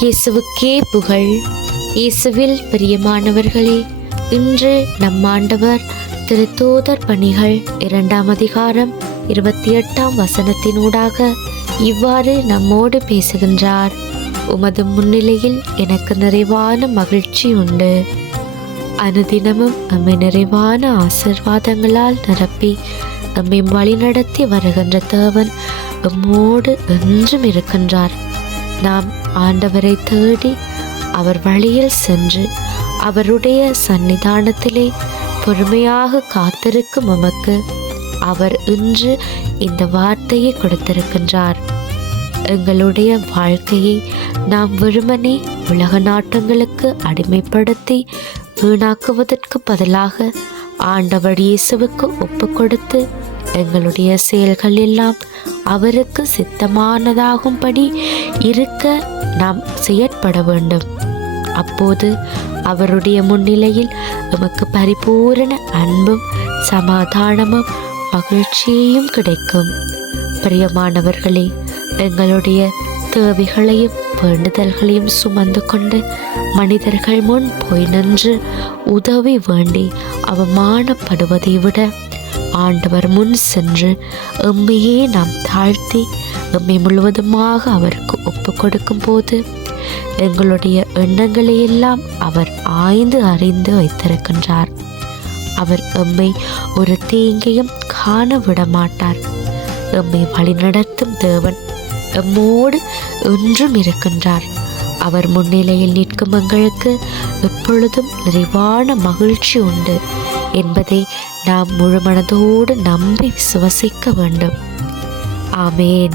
இயேசுவுக்கே புகழ். இயேசுவில் பிரியமானவர்களே இன்று நம் ஆண்டவர் திருத்தூதர் பணிகள் இரண்டாம் அதிகாரம் இருபத்தி எட்டாம் வசனத்தினூடாக இவ்வாறு நம்மோடு பேசுகின்றார். உமது முன்னிலையில் எனக்கு நிறைவான மகிழ்ச்சி உண்டு. அனுதினமும் நம்மை நிறைவான ஆசிர்வாதங்களால் நிரப்பி நம்மை வழிநடத்தி வருகின்ற தேவன் எம்மோடு என்றும் இருக்கின்றார். நாம் ஆண்டவரை தேடி அவர் வழியில் சென்று அவருடைய சன்னிதானத்திலே பொறுமையாக காத்திருக்கும் நமக்கு அவர் இன்று இந்த வார்த்தையை கொடுத்திருக்கின்றார். எங்களுடைய வாழ்க்கையை நாம் வெறுமனே உலக நாட்டங்களுக்கு அடிமைப்படுத்தி வீணாக்குவதற்கு பதிலாக ஆண்டவர் இயேசுவுக்கு ஒப்பு கொடுத்து எங்களுடைய செயல்கள் எல்லாம் அவருக்கு சித்தமானதாகும்படி இருக்க நாம் செயற்பட வேண்டும். அப்போது அவருடைய முன்னிலையில் நமக்கு பரிபூரண அன்பும் சமாதானமும் மகிழ்ச்சியையும் கிடைக்கும். பிரியமானவர்களே எங்களுடைய தேவைகளையும் வேண்டுதல்களையும் சுமந்து கொண்டு மனிதர்கள் முன் போய் நின்று உதவி வேண்டி அவமானப்படுவதை விட ஆண்டவர் முன் சென்று எம்மையே நாம் தாழ்த்தி எம்மை முழுவதுமாக அவருக்கு ஒப்பு கொடுக்கும் போது எங்களுடைய எண்ணங்களை எல்லாம் அவர் ஆய்ந்து அறிந்து வைத்திருக்கின்றார். அவர் எம்மை ஒரு தீங்கையும் காண விடமாட்டார். எம்மை வழிநடத்தும் தேவன் எம்மோடு என்றும் இருக்கின்றார். அவர் முன்னிலையில் நிற்கும் எங்களுக்கு எப்பொழுதும் நிறைவான மகிழ்ச்சி உண்டு என்பதை நாம் முழுமனதோடு நம்பி விசுவசிக்க வேண்டும். ஆமேன்.